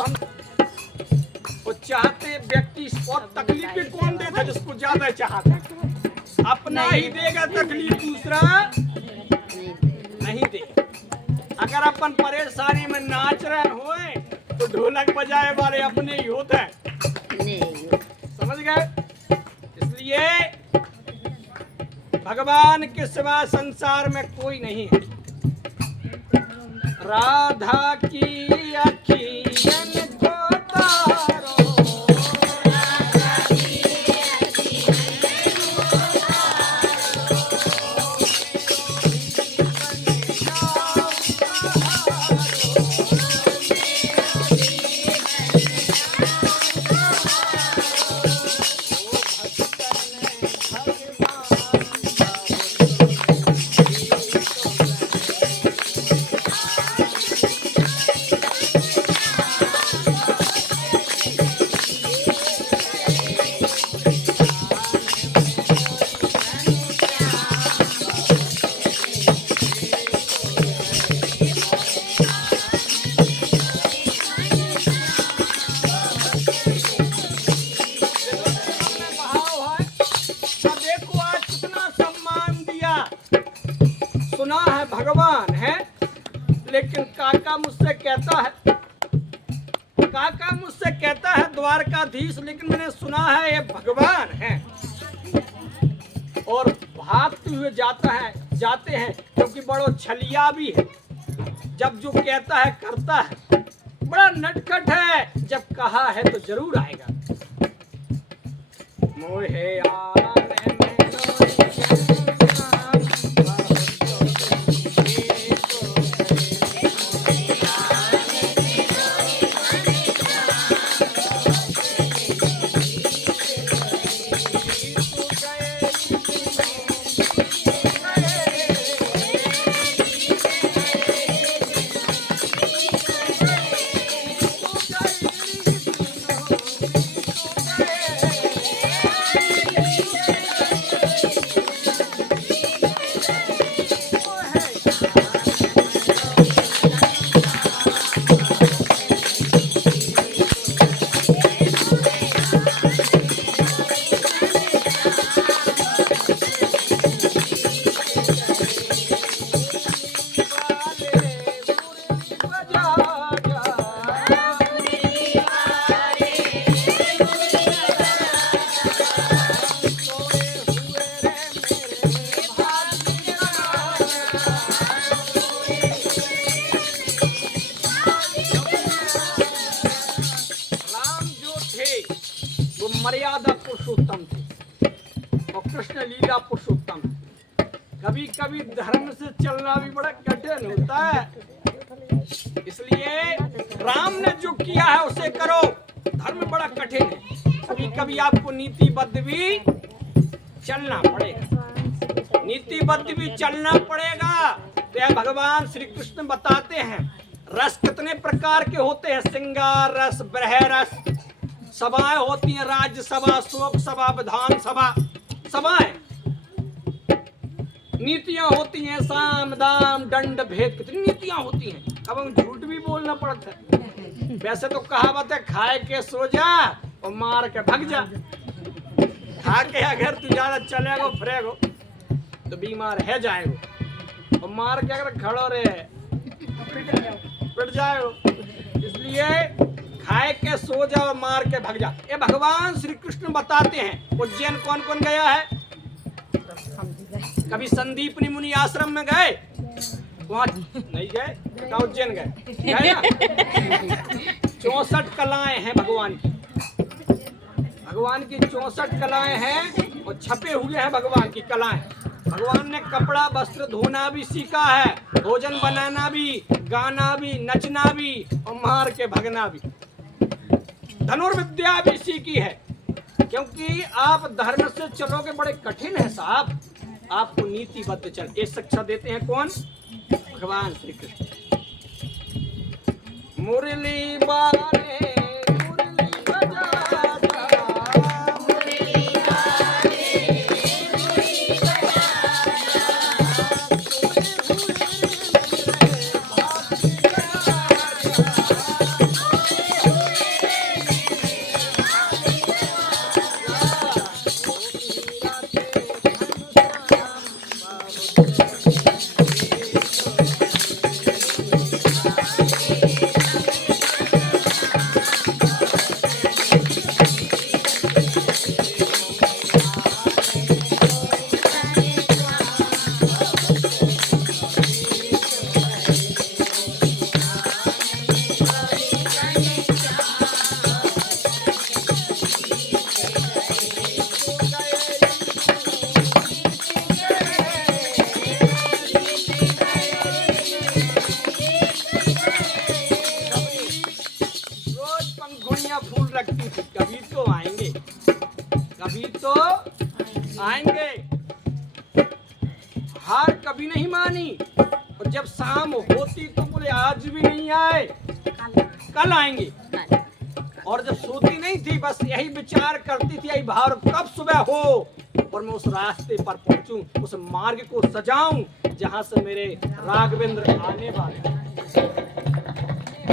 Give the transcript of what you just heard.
हम वो चाहते व्यक्ति और तकलीफ भी कौन देता जिसको ज्यादा चाहता, अपना ही देगा तकलीफ, दूसरा नहीं दे। अगर अपन परेशानी में नाच रहे होए तो ढोलक बजाए वाले अपने ही होते हैं, समझ गए? इसलिए भगवान के सिवा संसार में कोई नहीं है। राधा की अखियन को तारो, सुना है भगवान है, लेकिन काका मुझसे कहता है द्वारकाधीश, लेकिन मैंने सुना है ये भगवान है और भागते हुए जाते हैं क्योंकि बड़ो छलिया भी है। जब जो कहता है करता है, बड़ा नटखट है, जब कहा है तो जरूर आएगा। मोहे आने में मर्यादा पुरुषोत्तम थे और कृष्ण लीला पुरुषोत्तम। कभी कभी धर्म से चलना भी बड़ा कठिन होता है, इसलिए राम ने जो किया है उसे करो। धर्म बड़ा कठिन है, कभी कभी आपको नीतिबद्ध भी चलना पड़ेगा, नीतिबद्ध भी चलना पड़ेगा। तो भगवान श्री कृष्ण बताते हैं रस कितने प्रकार के होते हैं, श्रृंगार रस, ब्रह रस, सभाएं होती हैं, राज्यसभा, शोक सभा, विधान सभा, सभाएं, नीतियां होती हैं, साम दाम दंड भेद, कितनी नीतियां होती हैं। अब हम झूठ भी बोलना पड़ता है। वैसे तो कहावत है खाए के सो जा और मार के भग जा। खा के अगर तू ज्यादा चलेगो फिरेगो तो बीमार है जाएगो, और मार के अगर खड़ो रहे पिट जाएगो। इसलिए खाए के सो जा और मार के भग जा। ये भगवान श्री कृष्ण बताते हैं। उज्जैन कौन कौन गया है? कभी संदीपनी मुनि आश्रम में गए? वहाँ नहीं गए? उज्जैन गए ना? 64 कलाएं हैं भगवान की, भगवान की 64 कलाएं हैं और छपे हुए हैं भगवान की कलाएं। भगवान ने कपड़ा वस्त्र धोना भी सीखा है, भोजन बनाना भी, गाना भी, नचना भी और मार के भगना भी। धनुर्विद्या भी सीखी है, क्योंकि आप धर्म से चलोगे बड़े कठिन है साहब, आपको नीतिबद्ध चल। ये शिक्षा देते हैं कौन? भगवान श्री कृष्ण। मुरली बाने मुरली बजा जा, मुरली बाने मुरली बजा जा, नहीं मानी। और जब शाम होती तो बोले आज भी नहीं आए, कल आएंगे। और जब सोती नहीं थी बस यही विचार करती थी, यही भाव कब सुबह हो और मैं उस रास्ते पर पहुंचूं, उस मार्ग को सजाऊं जहां से मेरे राघवेंद्र आने वाले हैं।